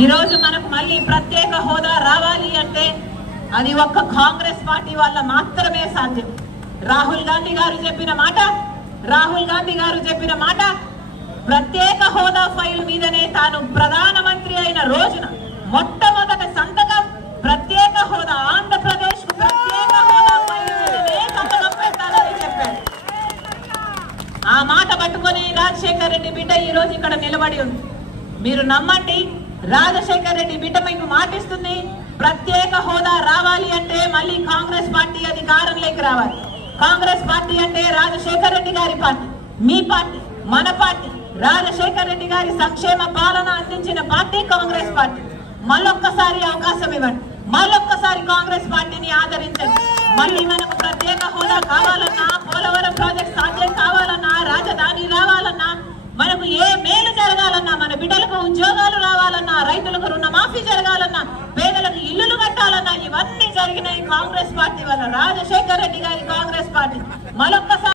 ఈ రోజు మనకు మళ్ళీ ప్రత్యేక హోదా రావాలి అంటే అది ఒక్క కాంగ్రెస్ పార్టీ వల్ల మాత్రమే సాధ్యం. రాహుల్ గాంధీ గారు చెప్పిన మాట ప్రత్యేక హోదా ఫైల్ మీదనే తాను ప్రధానమంత్రి అయిన రోజున మొట్టమొదటి సంతకం ప్రత్యేక హోదా, ఆంధ్రప్రదేశ్ కు ప్రత్యేక హోదా ఫైల్ మీదనే సంతకం పెట్టాలని చెప్పారు. ఆ మాట పట్టుకొని రాజశేఖర్ రెడ్డి బిడ్డ ఈ రోజు ఇక్కడ నిలబడి ఉంది. మీరు నమ్మండి, రాజశేఖర్ రెడ్డి బిడ్డ మీకు మాటిస్తుంది, ప్రత్యేక హోదా రావాలి అంటే మళ్ళీ కాంగ్రెస్ పార్టీ అధికారంలోకి రావాలి. కాంగ్రెస్ పార్టీ అంటే రాజశేఖర్ రెడ్డి గారి పార్టీ, మీ పార్టీ, మన పార్టీ. రాజశేఖర్ రెడ్డి గారి సంక్షేమ పాలన అందించిన పార్టీ కాంగ్రెస్ పార్టీ. మళ్ళొక్కసారి అవకాశం ఇవ్వండి, మళ్ళొక్కసారి కాంగ్రెస్ పార్టీని ఆదరించండి. మళ్ళీ మనకు ప్రత్యేక హోదా కావాలన్నా, పోలవరం ప్రాజెక్ట్ సాధ్యం కావాలన్నా, రాజధాని రావాలన్నా, మనకు ఏ మేలు జరగాలన్నా, మన బిడ్డలకు ఉద్యోగాలు రావాలన్నా, రైతులకు రుణమాఫీ జరగాలన్నా, పేదలకు ఇల్లులు కట్టాలన్నా, ఇవన్నీ జరిగినాయి కాంగ్రెస్ పార్టీ వల్ల, రాజశేఖర్ రెడ్డి గారి కాంగ్రెస్ పార్టీ. మరొక్కసారి